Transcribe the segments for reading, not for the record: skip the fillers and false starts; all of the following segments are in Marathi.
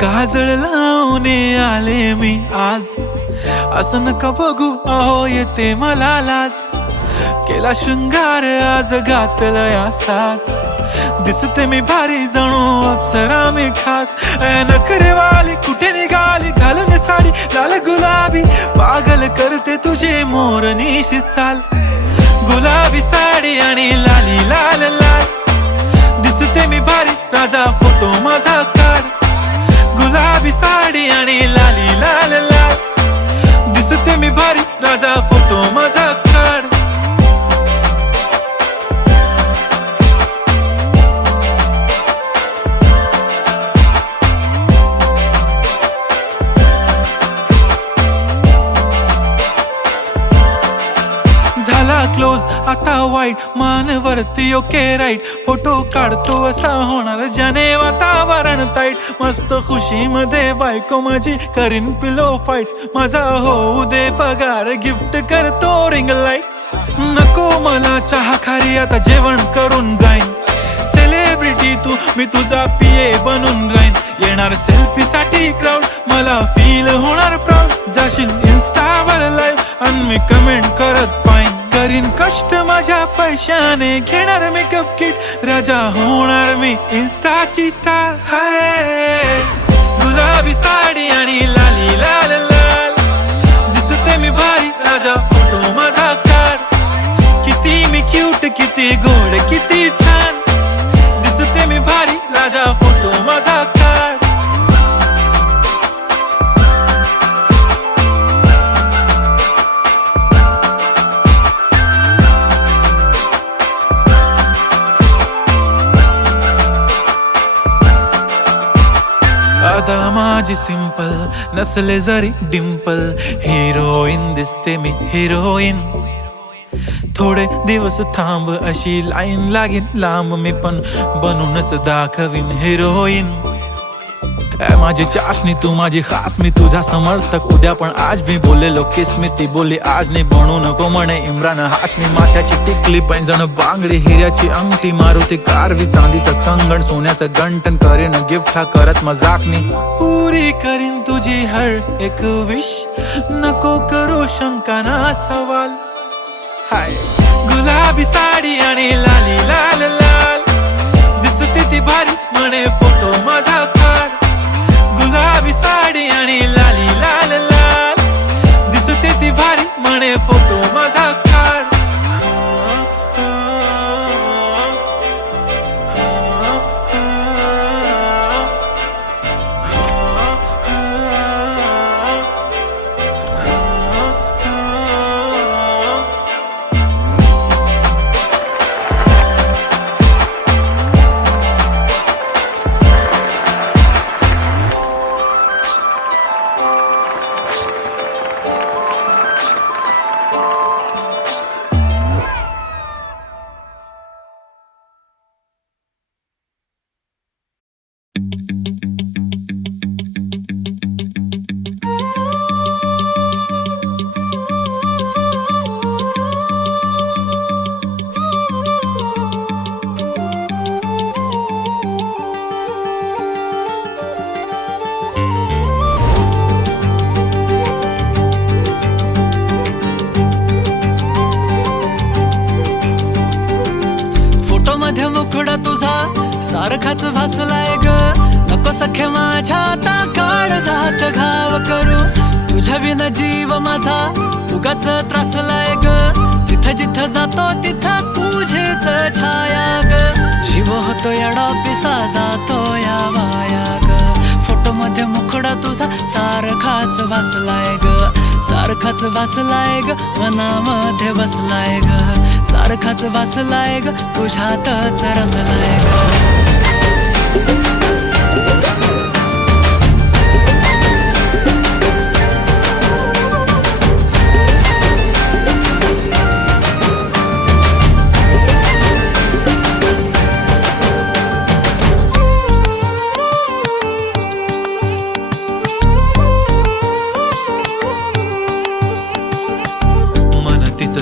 काजळ लावून आले मी आज, असं नका बघू अहो येते मला लाज. केला शृंगार आज घातला साज, दिसते मी भारी जणू अप्सरा मी खास. नखरेवाली कुठे निघाली घालून साडी लाल गुलाबी, पागल करते तुझे मोरनीशी चाल. गुलाबी साडी आणि लाली लाल लाल, दिसते मी भारी राजा फोटो माझा काढ. गुलाबी साडी आणि लाली लाल लाल, दिसते मी भारी राजा फोटो माझा काढ. झाला क्लोज आता वाईट, मान वरती ओके राईट. फोटो काढतो असा होणार ज्याने वातावरण ताईट. मस्त खुशी मध्ये बायको माझी करीन पिलो फाईट. माझा होऊ दे पगार गिफ्ट करतो रिंग लाईट. नको मला चहा खारी आता जेवण करून जाईन. सेलिब्रिटी तू मी तुझा पिये बनून राहीन. येणार सेल्फी साठी क्राऊड मला फील होणार प्राऊड. जाशील इन्स्टावर लाईव्ह आणि मी कमेंट करत पाईन. करीन कष्ट माझ्या पैशाने घेणार मेकअप किट. राजा होणार मी इन्स्टाची स्टार. हाय गुलाबी साडी आणि लाली लाल लाल, दिसते मी भारी राजा फोटो माझा काढ. किती मी क्यूट किती गोड किती छान, दिसते मी भारी राजा फोटो माझा काढ. आता माझी सिंपल नसले जरी डिंपल, हिरोईन दिसते मी हिरोईन. थोडे दिवस थांब अशी लाईन लागेल लांब, मी पण बनूनच दाखवीन हिरोईन. माझी चाशनी तू माझी खास, मी तुझा समर्थक उद्या पण आज मी बोललेलो किस मी. ती बोलली आज नाही बनू नको म्हणे इम्रान हाशमी. माथ्याची टिकली पैंजण बांगडी हिऱ्याची अंगठी, मारुती कारवी चांदीचं कंगण सोन्याचं गंटन. करीन गिफ्ट हा करत मजाकनी, पुरी करीन तुझी हर एक विश. नको करू शंका ना सवाल. हाय गुलाबी साडी आणि लाली लाल लाल, दिसते ती भारी म्हणे फोटो माझा काढ. गुलाबी साडी आणि लाली लाल लाल, दिसते ती भारी म्हणे फोटो माझा काढ. मुखडा तुझा सारखाच भासलाय ग. नको सख्य माझ्या आता काळ जात घाव करू. तुझ्या विना जीव माझा उगाच त्रासलाय ग. जिथं जिथं जातो तिथं तुझीच छाया ग. जीव होतो येडा पिसा जातो या वाया ग. फोटो मध्ये मुखडा तुझा सारखाच भासलाय ग. सारखाच भासलाय ग, मनामध्ये बसलाय ग. सारखाच भासलाय ग, तुझ्यातच रंगलाय ग.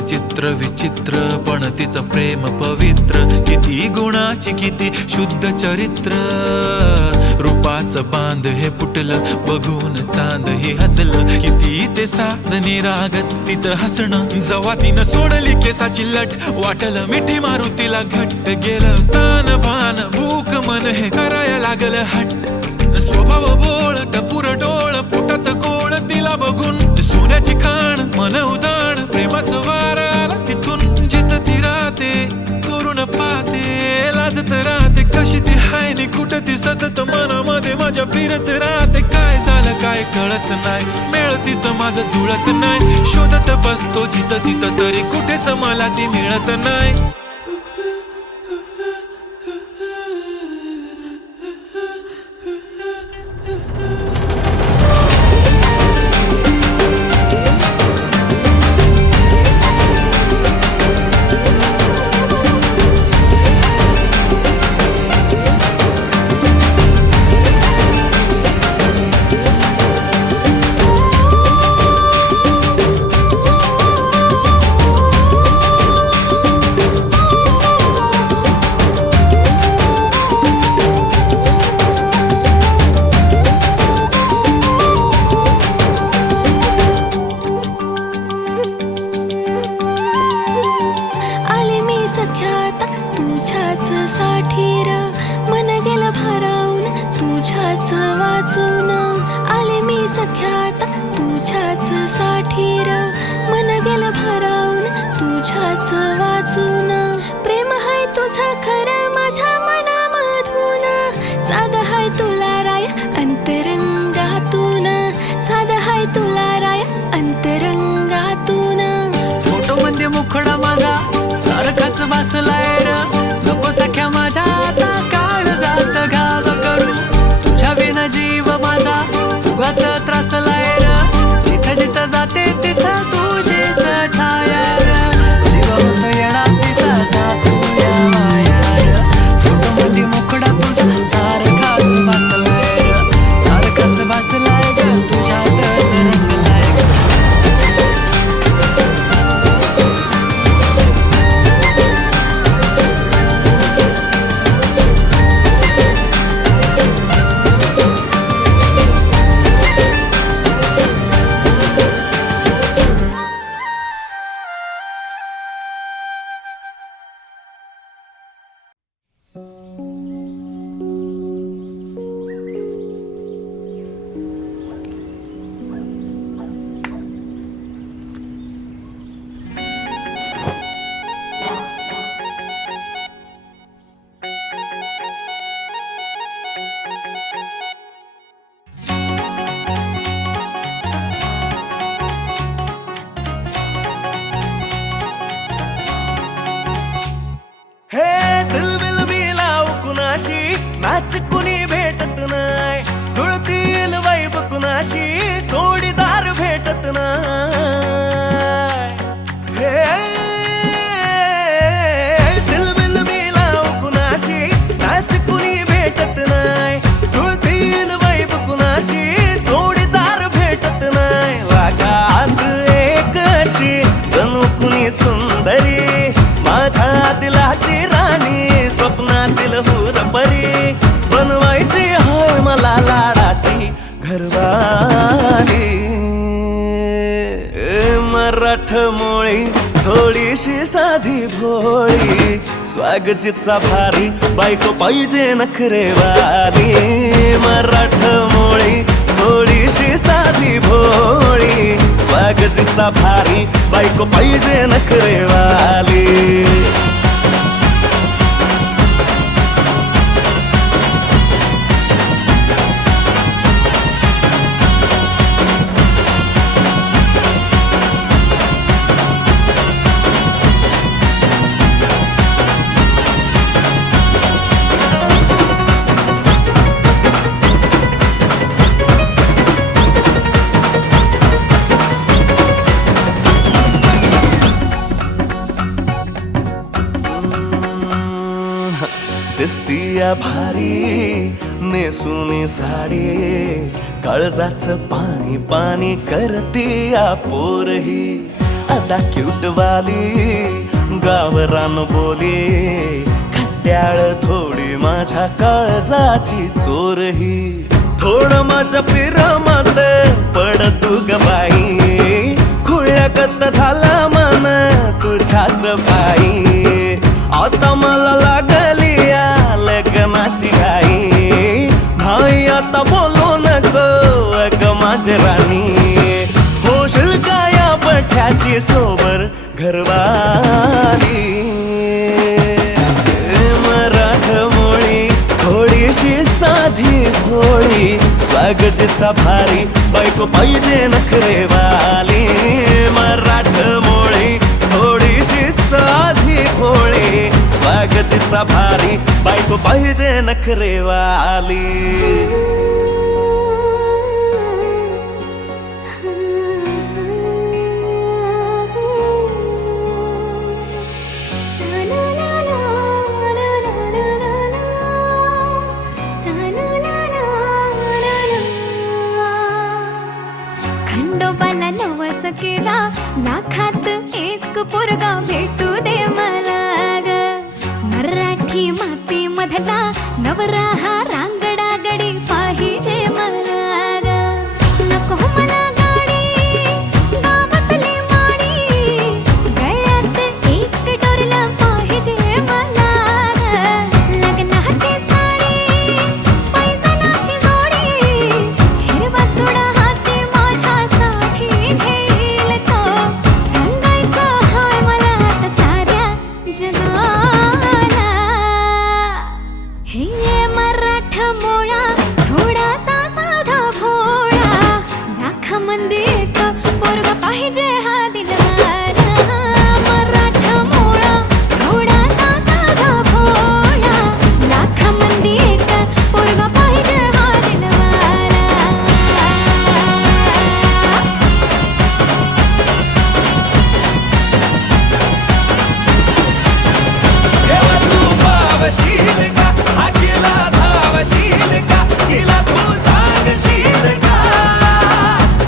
चित्र विचित्र पण तिचं प्रेम पवित्र. किती गुणाची किती शुद्ध चरित्र, रूपाचं बांध हे फुटलं, बघून चांद हे हसलं. किती ते साधने रागस तिचं हसणं, जवा तिनं सोडली केसाची लट, वाटलं मिठी मारू तिला घट्ट. गेलं तान भान भूक मन हे करायला लागलं हट्ट. स्वभाव बोळ टपूर डोळ पोटात गोळ, तिला बघून सोन्याची खाण मन उदाण. प्रेमाचं वार आला तिथून, जिथं ती राहते करून पाहते, लाजत राहते कशी ती हाय नि कुठं ती सतत मनामध्ये माझ्या फिरत राहते. काय झालं काय कळत नाही, मेळ तिचं माझं जुळत नाही. शोधत बसतो जिथं तिथं तरी कुठेच मला ती मिळत नाही. प्रेम हाय तुझं खरं माझ्या मनामधून, साधं हाय तुला राय अंतरंगातून, साधं हाय तुला राय अंतरंगातून. फोटो मध्ये मुखडा माझा सारखाच बसलाय र, नको सख्या माझ्या आता काळ जात घाव करू. तुझ्या विना जीव माझा उगाच त्रासलाय र, जिथं जिथं जाते तिथं तुझीच छाया र. जीव होत येणार तिचा जातूया माया र, फोटो मध्ये मुखडा तुझा सारखाच बसलाय र, सारखाच बसलाय ग तुझ्यातच रंगलाय ग. मॅच कुणी भेटत नाय, जुळतील वाईब कुणाशी जोडीदार भेटत नाय. दिलबिल मिलाव कुणाशी मॅच कुणी भेटत नाय, जुळतील वाईब कुणाशी जोडीदार भेटत नाय. लागात एक अशी जणू कुणी सुंदरी, माझ्या दिलाची राणी स्वप्नातील हुरपरी, बनवायची हाय मला लाडाची घरवाली. मराठमोळी थोडीशी साधी भोळी, स्वागतीचा भारी बायको पाहिजे नखरेवाली. मराठमोळी थोडीशी साधी भोळी, स्वागतीचा भारी बायको पाहिजे नखरेवाली. दिसतीया भारी नेसुनी साडी, काळजाचं पाणी पाणी करतीया पोरही. आता क्यूट वाली गावरान बोली, घड्याळ थोडी माझ्या काळजाची चोरही थोडं माझ्या पिरमत पड तू ग बाई खुळ्यागत झाला मन तुझ्याच पायी आता मला लागली या लग्नाची घाई भाई आता बोलू नको अग माझी राणी होशील का या पठ्याची सोबर घरवाली मराठमोळी थोडीशी साधी भोळी स्वागतीचा भारी बायको पाहिजे नखरेवाली मराठमोळी थोडीशी साधी भोळी स्वागतीचा भारी बायको पाहिजे नखरेवाली खंडोबाला नवस केला लाखात एक पोरगा भेटू दे मला ग मराठी माती मधला नवरा हा रांगडा गडी पाहिजे मला ग नको मला गाडी गावातली माडी गळ्यात एक डोरला पाहिजे मला ग लग्नाची साडी पैसनाची जोडी हिरवा चुडा हाती माझ्यासाठी घेईल तो सांगायचा हाय मला आता साऱ्या जगाला हे मराठमोळा थोडासा साधा भोळा लाखामध्ये एक पोरगा पाहिजे हा दिलवाला मराठमोळा थोडासा साधा भोळा लाखामध्ये एक पोरगा पाहिजे हा दिलवाला तेव्हा तू पावशील का हा केला धावशील का तिला तू सांगशील का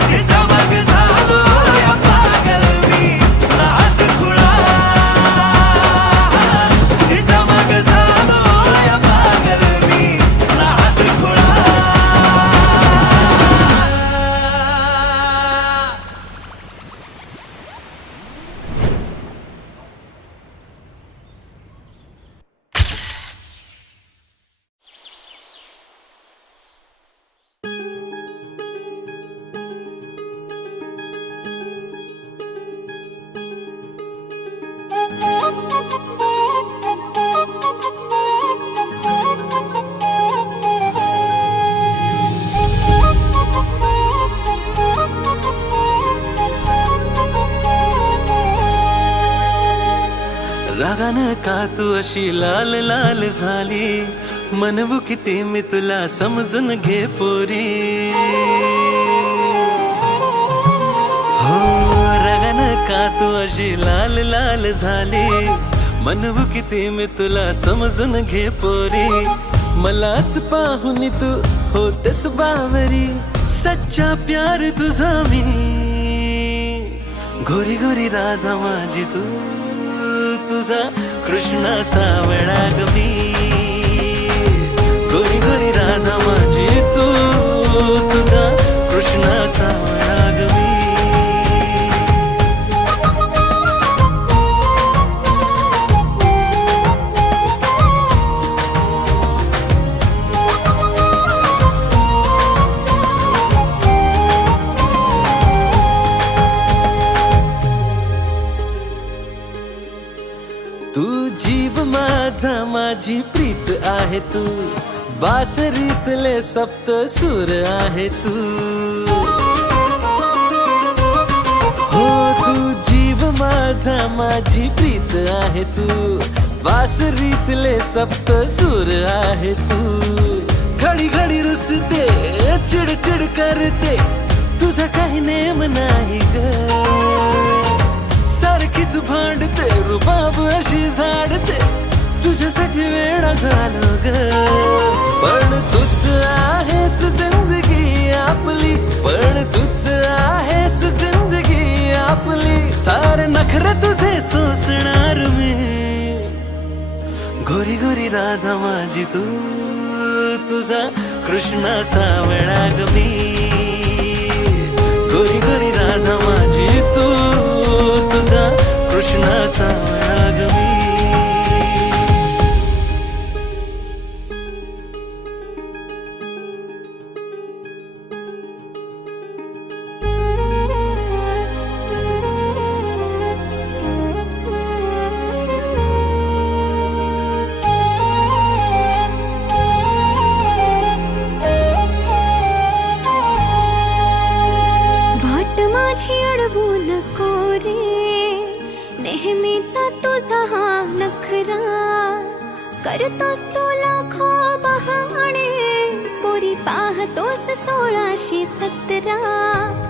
तिच्या मग झालो या पागल मी नाद खुळा तिच्या मग झालो या पागल मी नाद खुळा रागानं का तू अशी लाल लाल झाली म्हणवू किती मी तुला समजून घे पोरी हो रागानं का तू अशी लाल लाल झाली म्हणवू किती मी तुला समजून घे पोरी मलाच पाहून तू होतेस बावरी सच्चा प्यार तुझा मी गोरी गोरी राधा माझी तू तुझा कृष्णा सावळा ग मी गोरी गोरी राधा माझी तू तुझा कृष्णा सावळा ग मी तू जीव माझा माझी प्रीत आहे तू बासरीतले सप्त सूर आहे तू हो तू जीव माझा माझी प्रीत आहे तू बासरीतले सप्त सूर आहे तू घडी घडी रुसते चिडचिड करते तुझा काही नेम नाही ग सारखीच भांडते रुबाब अशी झाडते तुझ्यासाठी वेळा झालो ग पण तूच आहेस जिंदगी आपली पण तूच आहेस जिंदगी आपली सारे नखरे तुझे सोसणार मी गोरी गोरी राधा माझी तू तुझा कृष्णा सावळा ग मी गोरी गोरी राधा माझी तू तुझा कृष्णा सावळा ग मी अडवू नको रे नेहमीचा तुझा हा नखरा करतोस तू लाखो बहाणे पोरी पाहतोस 1617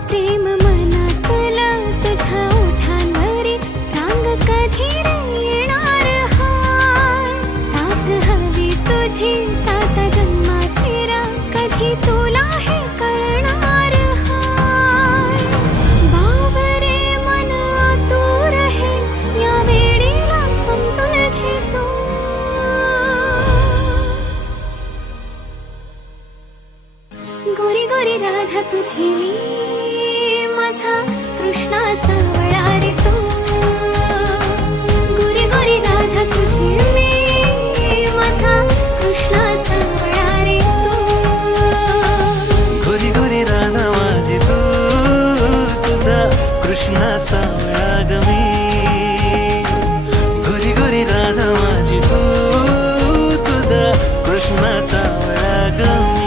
प्रेम मनातलं तुझ्या ओठांवरी सांग कधी रे येणार हाय साथ हवी तुझी 7 जन्माची रा कधी तुला हे कळणार हाय बावरे मन आतुर हे या वेळेला समजून घे तू गोरी गोरी राधा तुझी मी माझा कृष्णा सावळा रे तू गोरी गोरी राधा तुझी मी माझा कृष्णा सावळा रे तू गोरी गोरी राधा माझी तू तुझा कृष्णा सावळा ग मी गोरी गोरी राधा माझी तू तुझा कृष्णा सावळा ग मी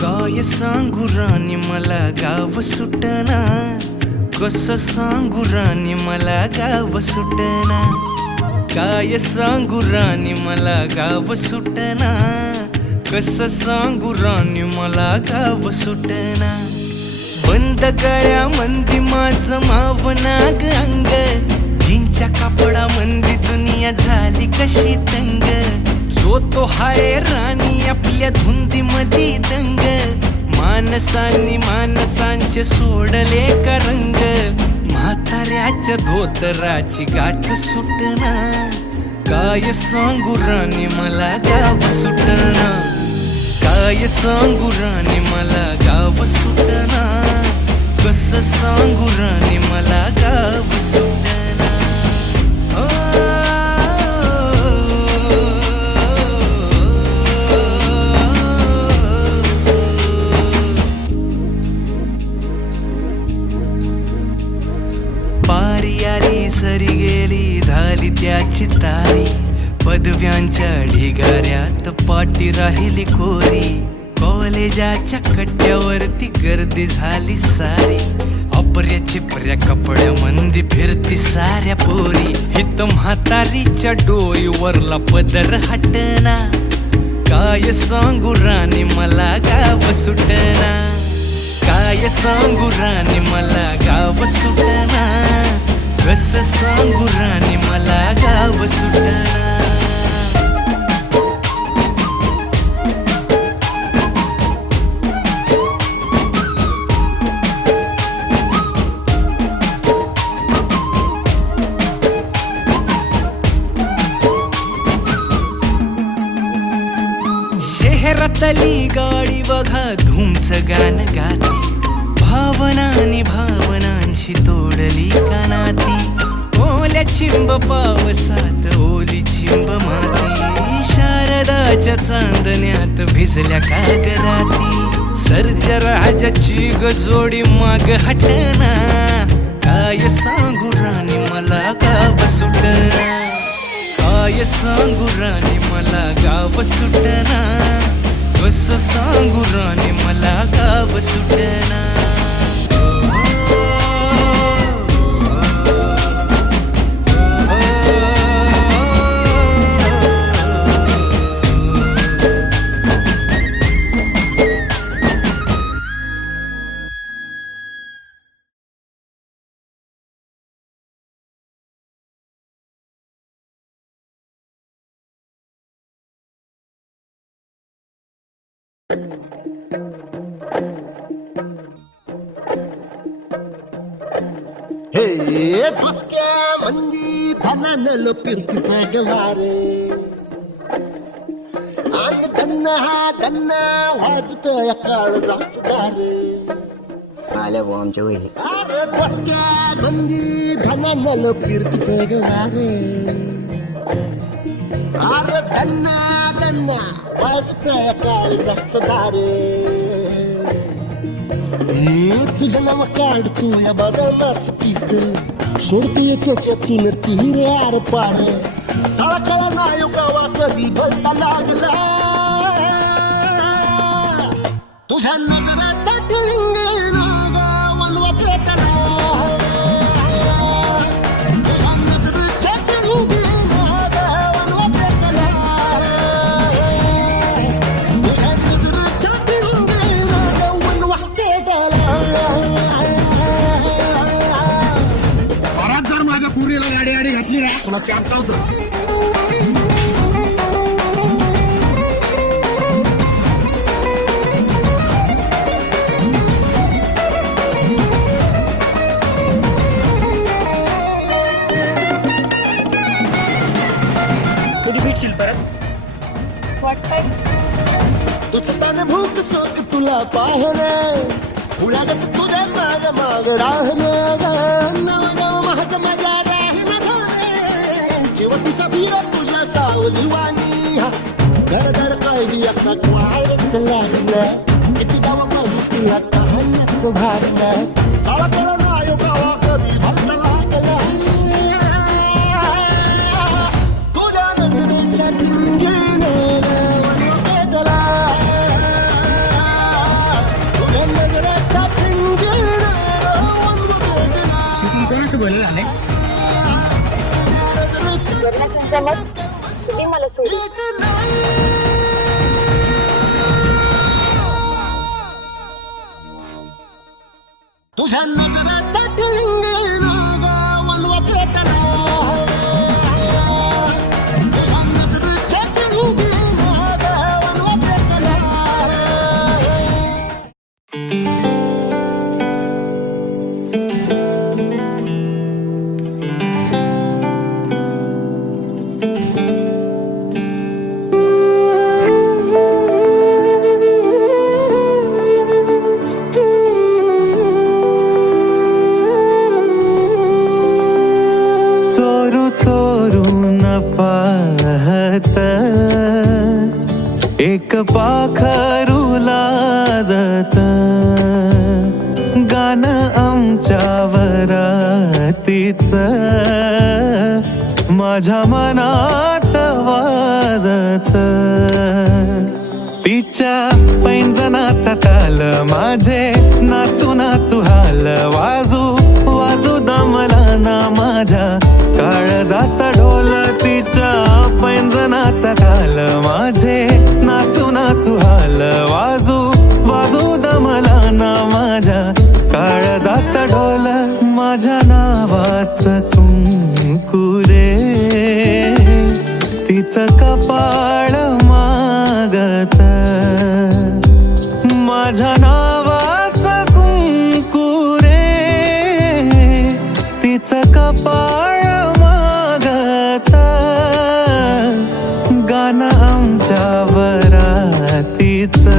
काय सांगू राणी मला गाव सुटना कसं सांगू राणी मला गाव सुटना काय सांगू राणी मला गाव सुटना कसं सांगू राणी मला गाव सुटना बंद गळ्या मंदी माझं मावनाग अंग जिंच्या कापडा मंदी दुनिया झाली कशी तंग जो तो हाय राणी आपल्या धुंदी मधी दंग मानसांनी मानसांचे सोडले का रंग म्हाताऱ्याच्या धोतराची गाठ सुटना काय सांगू राणी मला गाव सुटना काय सांगू राणी मला गाव सुटना कसं सांगू राणी मला गाव सुटना पारी आली सरी गेली झाली त्याची तारी पदव्यांच्या ढिगाऱ्यात पाठी राहिली कोरी कॉलेजाच्या कट्ट्यावरती गर्दी झाली सारी अपर्या चिपर्या कपड्या मंदी फिरती साऱ्या पोरी हित म्हातारीच्या डोईवरला पदर हटना काय सांगू राणी मला गाव सुटना काय सांगू राणी मला गाव सुटना कसं सांगू राणी मला गाव सुटना शहरातली गाडी बघा धूमचं गाणं गाते भावनांनी भावनांशी तोडली कानाती ओल्या चिंब पावसात ओली चिंब माती शारदाच्या चांदण्यात भिजल्या कागदाती सर्जराजाची गजोडी माग हटना काय सांगू राणी मला गाव सुटना काय सांगू राणी मला गाव सुटना कसं सांगू राणी मला गाव सुटना हे फसक्या मंदी फनानं पिरतीचं गवारे आणि त्यांना हा त्यांना वाजतोय काळ जाच रे आल्या भाऊ आमच्या वहिनी अरे फसक्या मंदी फनानं पिरतीचं गवारे अरे त्यांना वाजतोय काळ जाच रे तुझं नाव काढतो या बदामाच पीक सोडतोय त्याच्यातून तीर आर पार साळा कळा नाही गावा कधी भलता लागला तुझ्या नगराचा वनवा पेटला तुझ्या नगराच्या वनवा पेटला तुझ्या नगराच्या वनवा परत जर माझ्या पुरीला गाडी गाडी घातली ना तुला चापटावतो कधी भेटशील परत तुझं भूक सोक तुला पाहणं उलागत तुझ्या माग माग राहणं नवगाव माझं मजा राहणं शेवटी सबीर तुझ्या सावली वाणी घर घर काय बी आता वाळत लागलं किती गाव माहिती आता हन्नाचं भागलं चाला कळा नायो गावा कधी भलता लागला तुझ्या नजरेच्या टिंगीनं कोणाचं बोललं आलंय जगण्याचं मत तुम्ही मला सोडून तुझ्या नगराच्या टिंगीनं वनवा पेटला तुझ्या नगराच्या टिंगीनं वनवा पेटला चोरू चोरून पाहत एक पाखरू लाजत गाणं आमच्या वरातीच माझ्या मनात वाजत तिच्या पैंजनाचा ताल माझे नाचू नाचू हाल वाजू वाजू दमला ना माझ्या काळजाचा ढोल तिच्या पैंजनाचा ताल माझे नाचू नाचू हाल वाजू वाजू दमला ना माझ्या काळजाचा ढोल माझ्या नावाचं कुंकुरे तिचं कपाळ मागत माझ्या नावाचं कुंकुरे तिचं कपाळ मागत गाणं आमच्या वरातीचं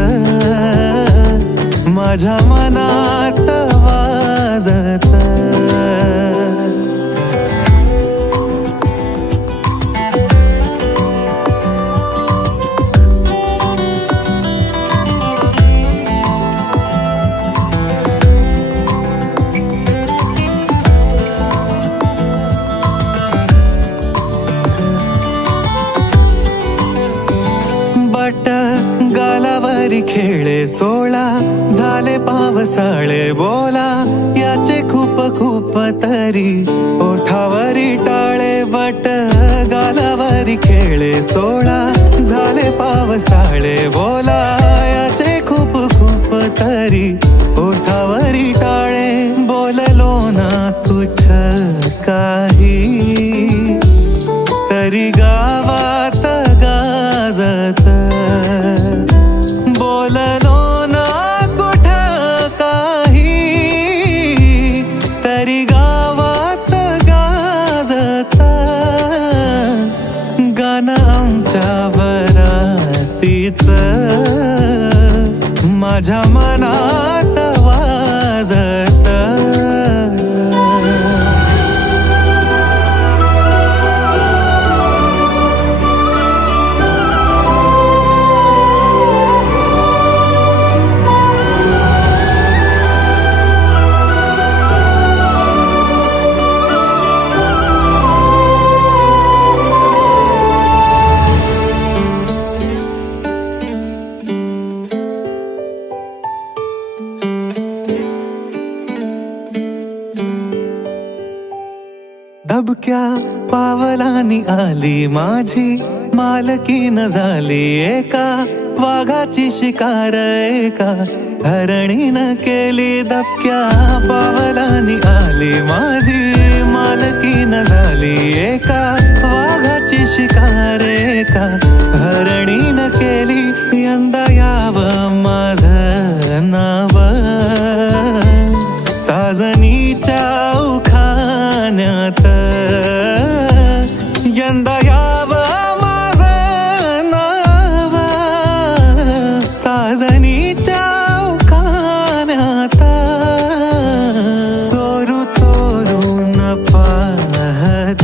माझ्या मनात वाजत बट गालावरी खेळे सोळा झाले पावसाळे बोला याचे खूप खूप तरी ओठावरी टाळे बट गालावरी खेळे सोळा झाले पावसाळे बोला याचे खूप खूप तरी ओठावरी टाळे बोललो ना कुठ काही तरी गावात गाजत बोल दबक्या पावलानी आली माझी मालकीन झाली एका वाघाची शिकार एका हरणीनं केली दबक्या पावलानी आली माझी मालकीन झाली एका वाघाची शिकार एका हरणीनं केली यंदा यावं माझं नाव साजनीच्या उखाण्यात यंदा यावं माझं नाव साजनीच्या उखाण्यात चोरू चोरून पाहत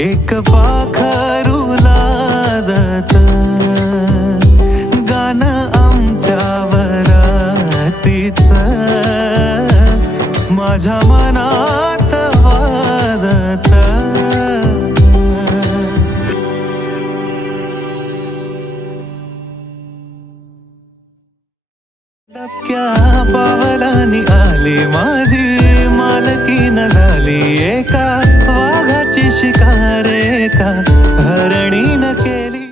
एक पाखरू लाजत गाणं आमच्यावर तीच माझ्या मनात वाजत दबक्या पावलानी आली माझी मालकीन झाली एका वाघाची शिकार एका हरणीनं केली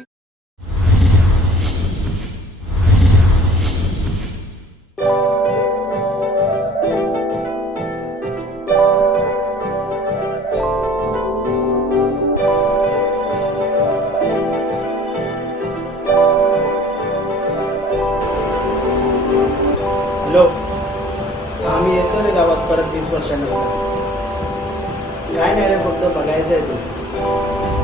हॅलो, आम्ही येतो रे गावात परत 20 वर्षानंतर. काय नाही रे, फक्त बघायचं आहे तू.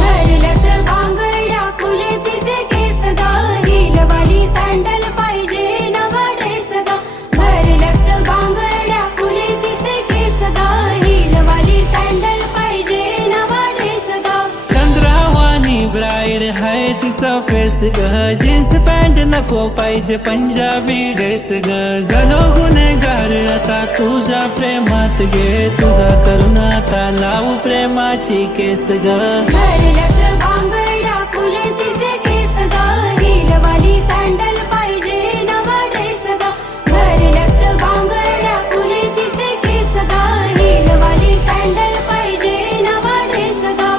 भरलत बांगड्या फुले तिचे केस गा हिलवाली सँडल पाहिजे नवा ड्रेस गा भरलत बांगड्या फुले तिचे केस गा हिलवाली सँडल पाहिजे नवा ड्रेस गा चंद्रावानी ब्राईड हाय तिचा फेस ग जीन्स पॅन्ट नको पाहिजे पंजाबी ड्रेस ग झालो गुन्हेगार आता तुझ्या प्रेमात घे तुझा करून आता लावू प्रेमाची केस ग भरलत बांगड्या फुले तिचे केस गा हिलवाली सँडल पाहिजे नवा ड्रेस गा भरलत बांगड्या फुले तिचे केस गा हिलवाली सँडल पाहिजे नवा ड्रेस गा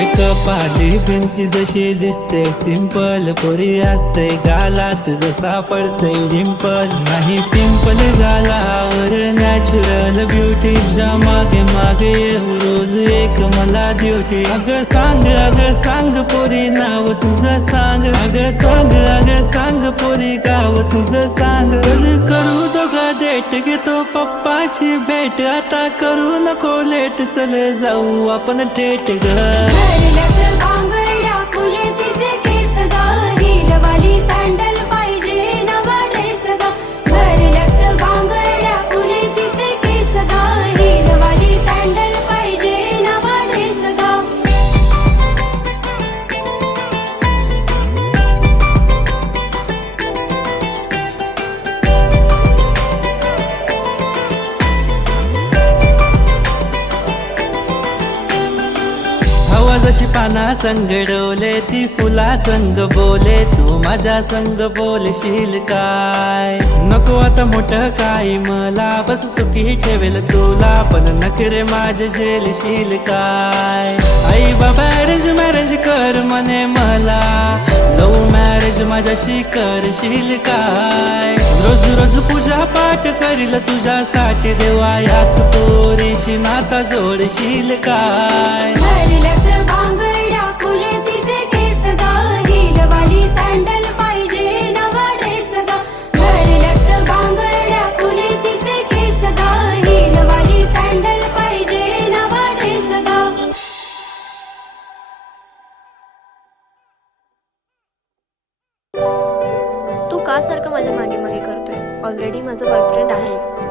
एक पाली भिंती जशी दिसते सिंपल पोरी असते गालात जसा पडते डिंपल नाही पिंपल गालावर नॅचरल ब्युटी मागे मागे येऊ रोज एक मला ड्युटी अगं सांग पोरी नाव तुझं सांग अगं सांग पोरी गाव तुझं सांग चल करू दोघा डेट घेतो पप्पाची भेट आता करू नको लेट चल जाऊ आपण थेट ग भरलत बांगड्या फुले तिचे केस गा हिलवाली सँडल पाहिजे नवा ड्रेस गा भरलत बांगड्या फुले तिचे केस गा हिलवाली सँडल पाहिजे नवा ड्रेस गा हवा जशी पाना संग डोले ती फुला संग बोले तू माझ्या संग बोलशील काय नको आता मोठं काय मला बस सुखी ठेवेल तुला पण नखरे माझे झेलशील काय आई बाबा मॅरेज कर म्हणे मला लव्ह मॅरेज माझ्याशी करशील काय रोज रोज पूजा पाठ करील तुझ्यासाठी देवा याच पोरीशी नाता जोडशील काय भरलत बांगड्या फुले तिचे केस गा हिलवाली सँडल पाहिजे नवा ड्रेस गा भरलत बांगड्या फुले तिचे केस गा हिलवाली सँडल पाहिजे नवा ड्रेस गा तू का सारखं माझ्या मागे मागे करतोय? ऑलरेडी माझा बॉयफ्रेंड आहे.